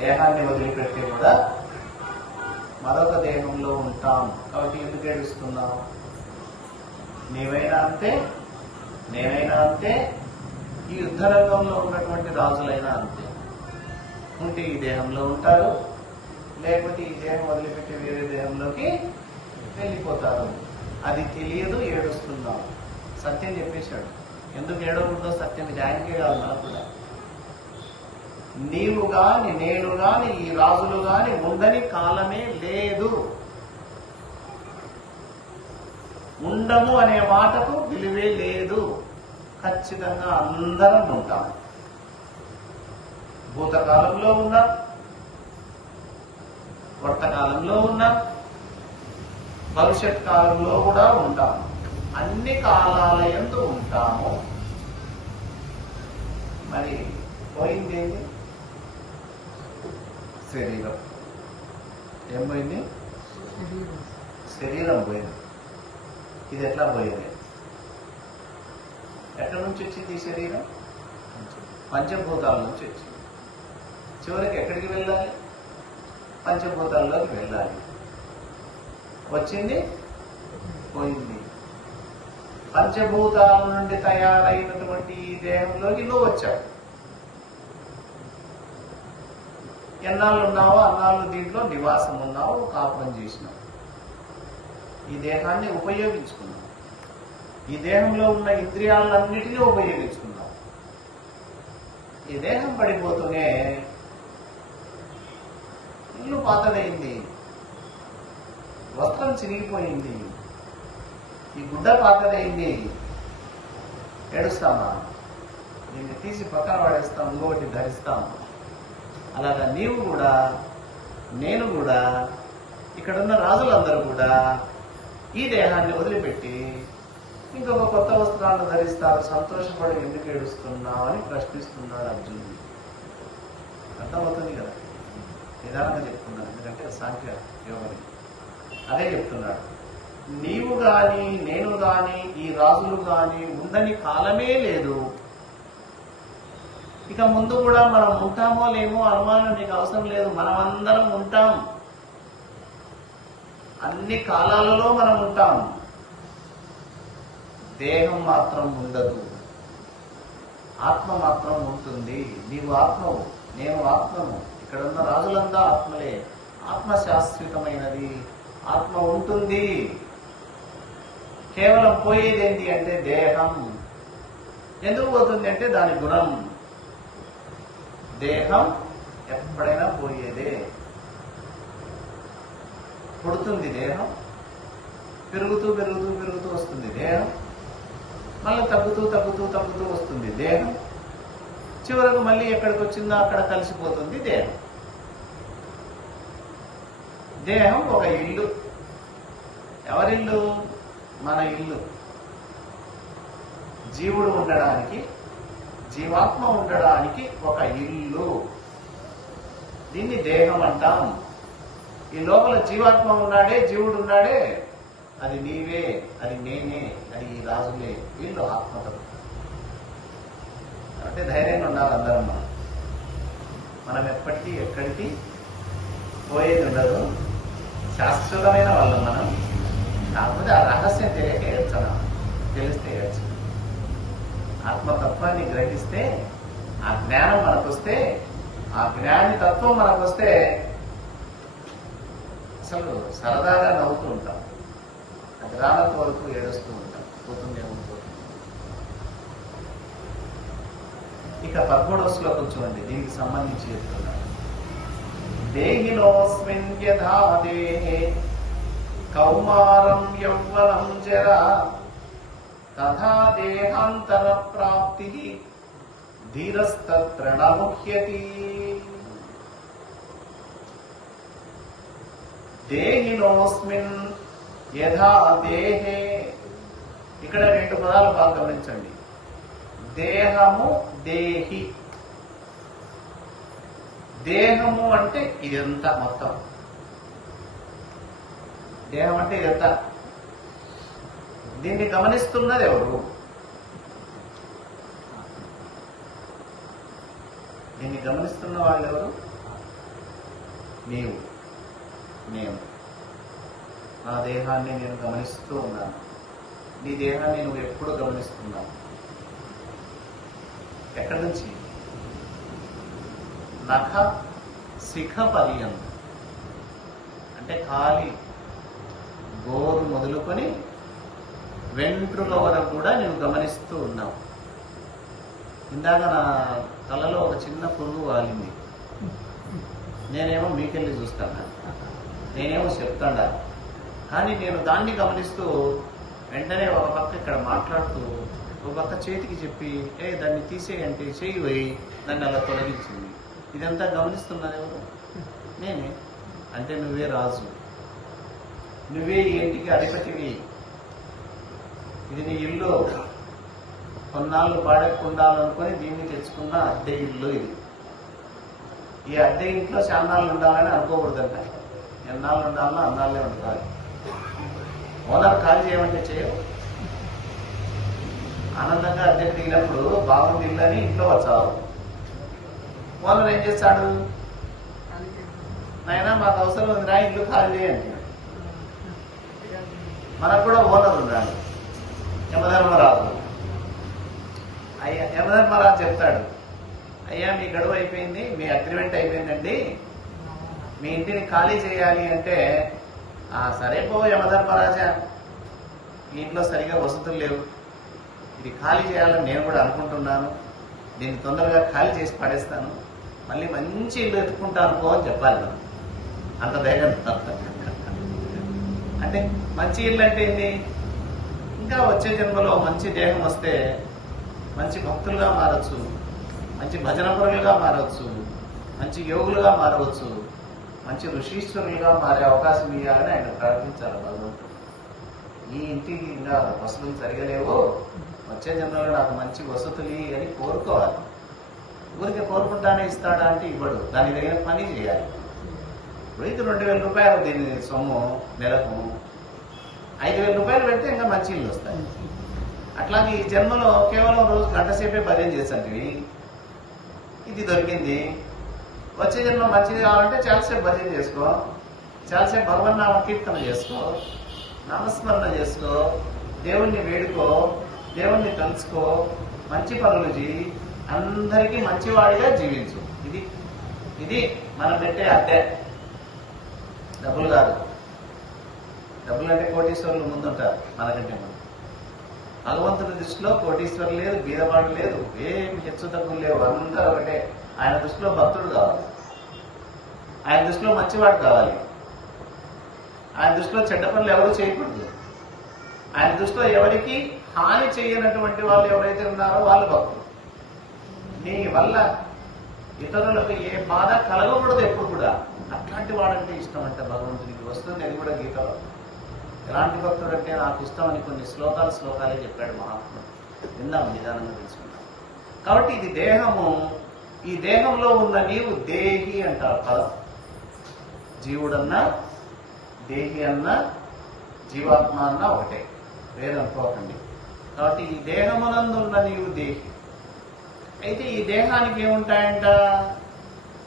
దేహాన్ని వదిలిపెట్టి కూడా మరొక దేహంలో ఉంటాం. కాబట్టి ఎందుకు ఏడుస్తున్నావు? నీవైనా అంతే, నేనైనా అంతే, ఈ యుద్ధరంగంలో ఉన్నటువంటి రాజులైనా అంతే. ఉంటే ఈ దేహంలో ఉంటారు, లేకపోతే ఈ దేహం వదిలిపెట్టి వేరే దేహంలోకి వెళ్ళిపోతారు. అది తెలియదు, ఏడుస్తున్నాం. సత్యం చెప్పేశాడు. ఎందుకు ఏడవకూడదో సత్యం ఇది ఆయనకే కాదు, మనకు కూడా. నీవు గాని నేను గాని ఈ రాజులు గాని ఉండని కాలమే లేదు. ఉండము అనే మాటకు విలువే లేదు. ఖచ్చితంగా అందరం ఉంటాం. భూతకాలంలో ఉన్నాం, వర్తకాలంలో ఉన్నాం, భవిష్యత్ కాలంలో కూడా ఉంటాం. అన్ని కాలాల యందు ఉంటాము. మరి పోయిందేంటి? శరీరం. ఏం పోయింది? శరీరం పోయింది. ఇది ఎట్లా పోయింది? ఎక్కడి నుంచి వచ్చింది ఈ శరీరం? పంచభూతాల నుంచి వచ్చింది. చివరికి ఎక్కడికి వెళ్ళాలి? పంచభూతాల్లోకి వెళ్ళాలి. వచ్చింది, పోయింది. పంచభూతాల నుండి తయారైనటువంటి ఈ దేహంలోకి నువ్వు వచ్చావు. ఎన్నాళ్ళు ఉన్నావో అన్నాళ్ళు దీంట్లో నివాసం ఉన్నావు, కాపురం చేసినావు. ఈ దేహాన్ని ఉపయోగించుకున్నావు. ఈ దేహంలో ఉన్న ఇంద్రియాలన్నిటినీ ఉపయోగించుకున్నావు. ఈ దేహం పడిపోతూనే ఇల్లు పాతదైంది, వస్త్రం చిరిగిపోయింది, ఈ గుడ్డ పాతదైంది. ఏడుస్తామా? దీన్ని తీసి పక్కన పడేస్తాం, ఇంకొకటి ధరిస్తాం. అలాగా నీవు కూడా, నేను కూడా, ఇక్కడున్న రాజులందరూ కూడా ఈ దేహాన్ని వదిలిపెట్టి ఇంకొక కొత్త వస్త్రాలను ధరిస్తారు. సంతోషపడి ఎందుకు ఏడుస్తున్నావు అని ప్రశ్నిస్తున్నాడు అర్జునుడు. అర్థమవుతుంది కదా? నిదానంగా చెప్తున్నాను, ఎందుకంటే సాంఖ్య యోగని అదే చెప్తున్నాడు. నీవు గాని నేను గాని ఈ రాజులు గాని ఉండని కాలమే లేదు. ఇక ముందు కూడా మనం ఉంటామో లేమో అనుమానం నీకు అవసరం లేదు. మనమందరం ఉంటాం. అన్ని కాలాలలో మనం ఉంటాం. దేహం మాత్రం ఉండదు, ఆత్మ మాత్రం ఉంటుంది. నీవు ఆత్మవు, నేను ఆత్మను. ఇక్కడ ఉన్న రాజులంతా ఆత్మలే. ఆత్మ శాశ్వతమైనది, ఆత్మ ఉంటుంది. కేవలం పోయేది ఏంటి అంటే దేహం. ఎందుకు పోతుంది అంటే దాని గుణం. దేహం ఎప్పుడైనా పోయేదే. పుడుతుంది దేహం, పెరుగుతూ పెరుగుతూ పెరుగుతూ వస్తుంది దేహం, మళ్ళీ తగ్గుతూ తగ్గుతూ తగ్గుతూ వస్తుంది దేహం. చివరకు మళ్ళీ ఎక్కడికి వచ్చిందో అక్కడ కలిసిపోతుంది దేహం. దేహం ఒక ఇల్లు. ఎవరిల్లు? మన ఇల్లు. జీవుడు ఉండడానికి, జీవాత్మ ఉండడానికి ఒక ఇల్లు. దీన్ని దేహం అంటాం. ఈ లోపల జీవాత్మ ఉన్నాడే, జీవుడు ఉన్నాడే, అది నీవే, అది నేనే, అది ఈ రాజులే. వీళ్ళు ఆత్మతలు. అంటే ధైర్యంగా ఉండాలి అందరం. మనం ఎప్పటికీ ఎక్కడికి పోయేది ఉండదు. శాశ్వతమైన వాళ్ళం మనం. కాకపోతే ఆ రహస్యం తెలియక ఏడ్చనా, తెలిస్తే ఏడ్చు. ఆత్మతత్వాన్ని గ్రహిస్తే, ఆ జ్ఞానం మనకొస్తే, ఆ జ్ఞాని తత్వం మనకొస్తే అసలు సరదాగా నవ్వుతూ ఉంటాం. అది రానంత వరకు ఏడుస్తూ ఉంటాం. పోతుందేమో పోతుంది. ఇక 13వ శ్లోకం చూడండి, దీనికి సంబంధించి చెప్తున్నాడు. దేహినోస్మిన్ యథా దేహే కౌమారం యౌవనం జరా తథా దేహాంతర ప్రాప్తి ధీరస్తత్ర న ముహ్యతి. దేహినోస్మిన్ యథా దేహే. ఇక్కడ 2 పదాలు బాగా గమనించండి. దేహము, దేహి. దేహము అంటే ఇదంతా మొత్తం. దేహం అంటే ఇదంతా. దీన్ని గమనిస్తున్నది ఎవరు? దీన్ని గమనిస్తున్న వాళ్ళు ఎవరు? నీవు, నేను. నా దేహాన్ని నేను గమనిస్తూ ఉన్నాను, నీ దేహాన్ని నువ్వు ఎప్పుడు గమనిస్తున్నావు. ఎక్కడి నుంచి? నఖ శిఖ పర్యంతం, అంటే కాలి గోరు మొదలుకొని వెంట్రుక వరకు కూడా నేను గమనిస్తూ ఉన్నావు. ఇందాక నా తలలో ఒక చిన్న పురుగు వాలింది, నేనేమో మీకెళ్ళి చూస్తాను, నేనేమో చెప్తాడా, కానీ నేను దాన్ని గమనిస్తూ వెంటనే ఒక పక్క ఇక్కడ మాట్లాడుతూ ఒక పక్క చేతికి చెప్పి దాన్ని తీసేయంటే చేయి పోయి దాన్ని అలా తొలగించింది. ఇదంతా గమనిస్తున్నారు ఎవరు? నేనే. అంటే నువ్వే రాజు, నువ్వే ఈ ఇంటికి అధిపతివి. ఇది నీ ఇల్లు, కొన్నాళ్ళు పాడెక్కుండాలనుకొని దీన్ని తెచ్చుకున్న అద్దె ఇల్లు ఇది. ఈ అద్దె ఇంట్లో చాన్నాళ్ళు ఉండాలని అనుకోకూడదంట, ఎన్నాళ్ళు ఉండాలో అన్నాళ్ళే ఉండాలి. ఓనర్ ఖాళీ చేయమంటే చేయవు. ఆనందంగా అద్దెకు దిగినప్పుడు బాగుంది ఇల్లు అని ఇంట్లో వచ్చావు. ఓనర్ ఏం చేస్తాడు? నాయనా మాకు అవసరం ఉంది రా, ఇల్లు ఖాళీ చేయండి. మనకు కూడా ఓనర్ ఉండాలి. యమధర్మరాజు, అయ్యా యమధర్మరాజు చెప్తాడు, అయ్యా మీ గడువు అయిపోయింది, మీ అగ్రిమెంట్ అయిపోయిందండి, మీ ఇంటిని ఖాళీ చేయాలి అంటే, సరే పో యమధర్మరాజా, ఈ ఇంట్లో సరిగా వసతులు లేవు, ఇది ఖాళీ చేయాలని నేను కూడా అనుకుంటున్నాను, దీన్ని తొందరగా ఖాళీ చేసి పడేస్తాను, మళ్ళీ మంచి ఇల్లు ఎత్తుకుంటాను పో అని చెప్పాలి మనం. అంత ధైర్యం. అంటే మంచి ఇల్లు అంటే ఏంటి? ఇంకా వచ్చే జన్మలో మంచి దేహం వస్తే మంచి భక్తులుగా మారచ్చు, మంచి భజన పరులుగా మారవచ్చు, మంచి యోగులుగా మారవచ్చు, మంచి ఋషీశ్వరులుగా మారే అవకాశం ఇవ్వాలని ఆయన ప్రార్థించాలి భగవంతుడు. ఈ ఇంటికి ఇంకా వసతులు సరిగలేవు, వచ్చే జన్మలో నాకు మంచి వసతులు అని కోరుకోవాలి. ఊరికి కోరుకుంటానే ఇస్తాడా అంటే ఇవ్వడు, దానికి తగిన పని చేయాలి. ఇప్పుడు ఇది 2000 రూపాయలు దీని సొమ్ము, నెలకు 5000 రూపాయలు పెడితే ఇంకా మంచి ఇల్లు వస్తాయి. అట్లాగే ఈ జన్మలో కేవలం రోజు గంట సేపే భజన చేసేటివి, ఇది దొరికింది. వచ్చే జన్మ మంచిది కావాలంటే చాలాసేపు భజన చేసుకో, చాలాసేపు భగవన్నామ కీర్తన చేసుకో, నామస్మరణ చేసుకో, దేవుణ్ణి వేడుకో, దేవుణ్ణి తలుచుకో, మంచి పనులు చేయి, అందరికీ మంచివాడిగా జీవించు. ఇది మనం పెట్టే అద్దె. డబ్బులు కాదు. డబ్బులు అంటే కోటీశ్వరులు ముందుంటారు మనకంటే ముందు. భగవంతుని దృష్టిలో కోటీశ్వరులు లేదు, బీదవాడు లేదు, ఏమి హెచ్చు తగ్గులు లేవు, అందరూ ఒకటే. ఆయన దృష్టిలో భక్తుడు కావాలి, ఆయన దృష్టిలో మంచివాడు కావాలి, ఆయన దృష్టిలో చెడ్డ పనులు ఎవరు చేయకూడదు, ఆయన దృష్టిలో ఎవరికి హాని చేయనటువంటి వాళ్ళు ఎవరైతే ఉన్నారో వాళ్ళు భక్తులు. నీ వల్ల ఇతరులకు ఏ బాధ కలగకూడదు ఎప్పుడు కూడా. అట్లాంటి వాడంటే ఇష్టం అంటే భగవంతునికి వస్తుంది. అది కూడా గీతలో ఎలాంటి భక్తుడు అంటే నాకు ఇష్టం అని కొన్ని శ్లోకాలే చెప్పాడు మహాత్ముడు. విందాం, నిదానంగా తెలుసుకుందాం. కాబట్టి ఇది దేహము, ఈ దేహంలో ఉన్న నీవు దేహి అంటారు పదం. జీవుడన్నా దేహి అన్నా జీవాత్మ అన్నా ఒకటే, వేరనుకోకండి. కాబట్టి ఈ దేహమునందున్న నీవు దేహి. అయితే ఈ దేహానికి ఏముంటాయంట?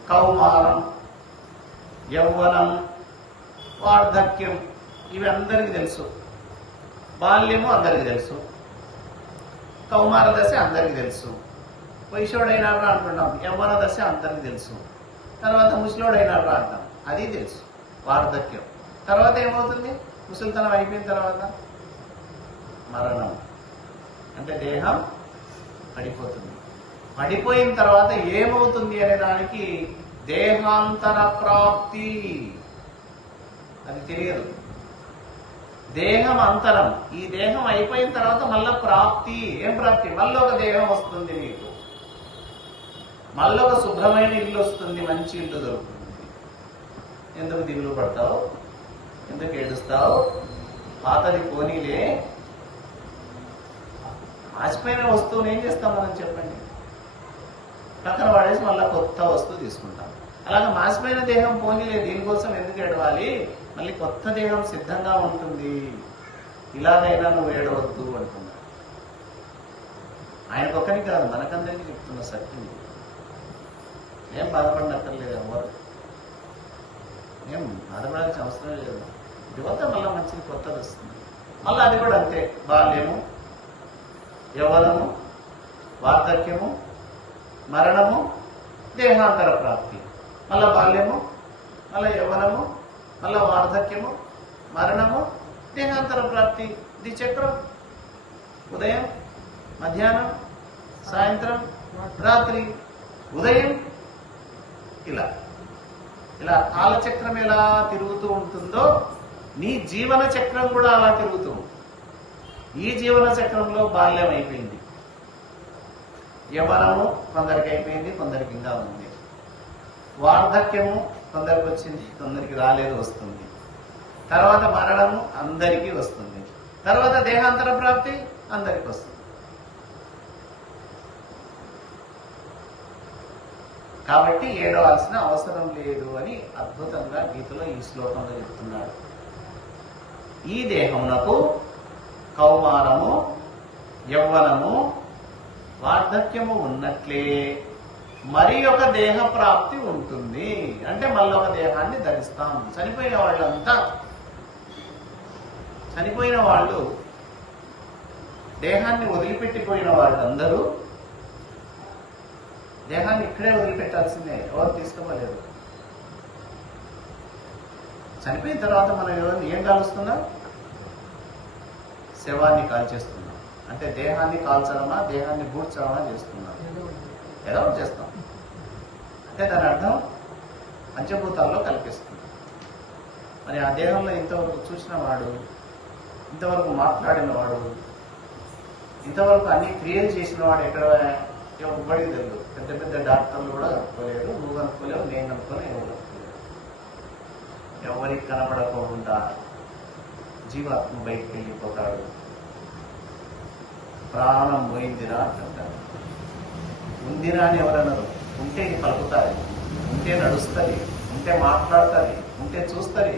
కౌమారం, యౌవనం, వార్ధక్యం, ఇవి అందరికీ తెలుసు. బాల్యము అందరికీ తెలుసు, కౌమార దశ అందరికీ తెలుసు, వయసుడైనాడు అంటున్నాం, యవ్వన దశ అందరికీ తెలుసు, తర్వాత ముసలోడైనాడు అంటాం, అది తెలుసు. వార్ధక్యం తర్వాత ఏమవుతుంది? ముసలితనం అయిపోయిన తర్వాత మరణం, అంటే దేహం పడిపోతుంది. పడిపోయిన తర్వాత ఏమవుతుంది అనే దానికి దేహాంతర ప్రాప్తి, అది తెలియదు. దేహం అంతరం, ఈ దేహం అయిపోయిన తర్వాత మళ్ళా ప్రాప్తి. ఏం ప్రాప్తి? మళ్ళీ ఒక దేహం వస్తుంది నీకు, మళ్ళీ ఒక శుభ్రమైన ఇల్లు వస్తుంది, మంచి ఇల్లు దొరుకుతుంది. ఎందుకు దిగులు పడతావు? ఎందుకు ఏడుస్తావు? పాతది పోనీలే, ఆచిపోయిన వస్తువుని ఏం చేస్తాం మనం చెప్పండి? పక్కన పడేసి మళ్ళీ కొత్త వస్తువు తీసుకుంటాం. అలాగే మాసిపోయిన దేహం పోనీలే, దీనికోసం ఎందుకు ఏడవాలి, మళ్ళీ కొత్త దేహం సిద్ధంగా ఉంటుంది, ఇలాగైనా నువ్వు ఏడవద్దు అంటున్నా. ఆయనకొక్కరికి కాదు, మనకందరికీ చెప్తున్న సత్యం. ఏం బాధపడినక్కర్లేదు ఎవరు. ఏం బాధపడాల్సిన అవసరం లేదు. ఇది వద్ద మళ్ళీ మంచిది కొత్తది వస్తుంది. మళ్ళీ అది కూడా అంతే, బాల్యము, యవ్వనము, వార్ధక్యము, మరణము, దేహాంతర ప్రాప్తి. మళ్ళా బాల్యము, మళ్ళా యవ్వనము, మళ్ళా వార్ధక్యము, మరణము, దేహాంతర ప్రాప్తి. ఇది చక్రం. ఉదయం, మధ్యాహ్నం, సాయంత్రం, రాత్రి. ఉదయం ఇలా ఇలా కాలచక్రం ఎలా తిరుగుతూ ఉంటుందో నీ జీవన చక్రం కూడా అలా తిరుగుతూ ఉంటుంది. ఈ జీవన చక్రంలో బాల్యం అయిపోయింది, యవ్వనము కొందరికి అయిపోయింది, కొందరికి ఇంకా ఉంది. వార్ధక్యము కొందరికి వచ్చింది, కొందరికి రాలేదు, వస్తుంది. తర్వాత మరణము అందరికీ వస్తుంది. తర్వాత దేహాంతర ప్రాప్తి అందరికి వస్తుంది. కాబట్టి ఏడవలసిన అవసరం లేదు అని అద్భుతంగా గీతలో ఈ శ్లోకంలో చెప్తున్నాడు. ఈ దేహమునకు కౌమారము, యవ్వనము, వార్ధక్యము ఉన్నట్లే మరి ఒక దేహ ప్రాప్తి ఉంటుంది. అంటే మళ్ళీ ఒక దేహాన్ని ధరిస్తాం. చనిపోయిన వాళ్ళంతా, చనిపోయిన వాళ్ళు, దేహాన్ని వదిలిపెట్టిపోయిన వాళ్ళందరూ దేహాన్ని ఇక్కడే వదిలిపెట్టాల్సిందే, ఎవరు తీసుకోలేరు. చనిపోయిన తర్వాత మనం ఏం కాలుస్తున్నాం? శవాన్ని కాల్చేస్తున్నాం. అంటే దేహాన్ని కాల్చడమా, దేహాన్ని బూడ్చడమా చేస్తున్నాం, ఏదో చేస్తాం. అంటే దాని అర్థం పంచభూతాల్లో కల్పిస్తుంది. మరి ఆ దేహంలో ఇంతవరకు చూసిన వాడు, ఇంతవరకు మాట్లాడిన వాడు, ఇంతవరకు అన్ని క్రియలు చేసిన వాడు ఎక్కడ ఇవ్వబడి తెలియదు. పెద్ద పెద్ద డాక్టర్లు కూడా కనుక్కోలేరు, నువ్వు కనుక్కోలేవు, నేను కనుక్కోలే, ఎవరు కనుక్కోలేరు. ఎవరికి కనపడకుండా జీవాత్మ బయటికి వెళ్ళిపోతాడు. ప్రాణం పోయిందిరా అంటారు. ఉందిరా అని ఎవరన్నారు? ఉంటే ఇది పలుకుతుంది, ఉంటే నడుస్తుంది, ఉంటే మాట్లాడుతుంది, ఉంటే చూస్తుంది.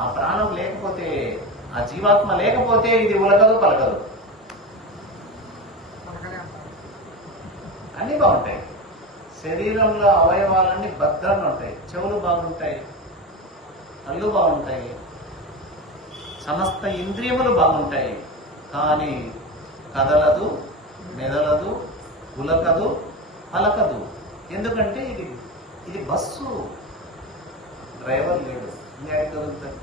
ఆ ప్రాణం లేకపోతే, ఆ జీవాత్మ లేకపోతే ఇది ఉలకదు, పలకదు. అన్ని బాగుంటాయి. శరీరంలో అవయవాలన్నీ భద్రంగా ఉంటాయి. చెవులు బాగుంటాయి, కళ్ళు బాగుంటాయి, సమస్త ఇంద్రియములు బాగుంటాయి. కానీ కదలదు, మెదలదు, ఉలకదు, పలకదు. ఎందుకంటే ఇది బస్సు, డ్రైవర్ లేడు. ఇంకా కదులుతుంది.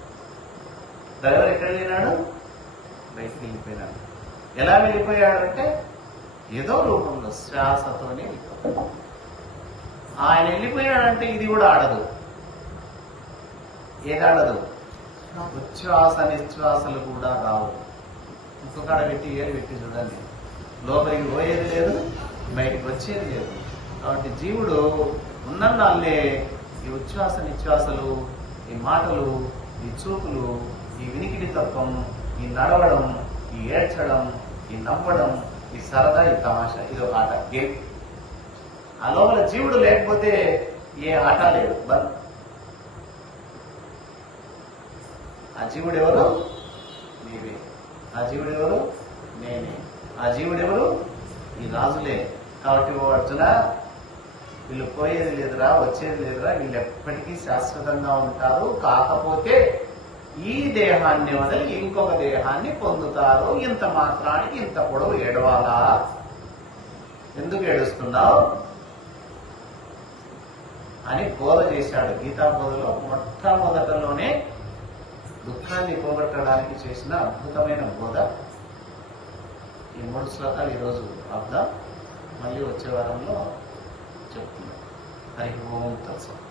డ్రైవర్ ఎక్కడ వెళ్ళినాడు? బయటికి వెళ్ళిపోయినాడు. ఎలా వెళ్ళిపోయాడంటే ఏదో రూపంలో శ్వాసతోనే వెళ్ళిపోయాడు. ఆయన వెళ్ళిపోయాడంటే ఇది కూడా ఆడదు. ఏదాడదు? ఉచ్ఛ్వాస నిశ్వాసలు కూడా రావు. ఇంకొకడ పెట్టి ఏరు పెట్టి చూడండి, లోపలికి పోయేది లేదు, బయటికి వచ్చేది లేదు. కాబట్టి జీవుడు ఉన్నన్నాళ్ళే ఈ ఉచ్ఛ్వాస నిశ్వాసలు, ఈ మాటలు, ఈ చూపులు, ఈ వినికిడి తత్వం, ఈ నడవడం, ఈ ఏడ్చడం, ఈ నవ్వడం, ఈ సరదా, ఈ తమాషా, ఇది ఒక ఆట, గేమ్. ఆ లోపల జీవుడు లేకపోతే ఏ ఆట లేదు, బంద్. ఆ జీవుడు ఎవరు? నీవే. ఆ జీవుడు ఎవరు? నేనే. ఆ జీవుడు ఎవరు? ఈ రాజులే. కాబట్టి ఓ అర్జున, వీళ్ళు పోయేది లేదురా, వచ్చేది లేదురా, వీళ్ళు ఎప్పటికీ శాశ్వతంగా ఉంటారు. కాకపోతే ఈ దేహాన్ని వదిలి ఇంకొక దేహాన్ని పొందుతారు. ఇంత మాత్రానికి ఇంత పొడవు ఏడవాలా? ఎందుకు ఏడుస్తున్నావు అని బోధ చేశాడు. గీతా బోధలో మొట్టమొదటలోనే దుఃఖాన్ని పోగొట్టడానికి చేసిన అద్భుతమైన బోధ. ఈ 3 శ్లోకాలు ఈరోజు అర్థం, మళ్ళీ వచ్చే వారంలో చెప్తున్నాం. హరి ఓం తత్సత్.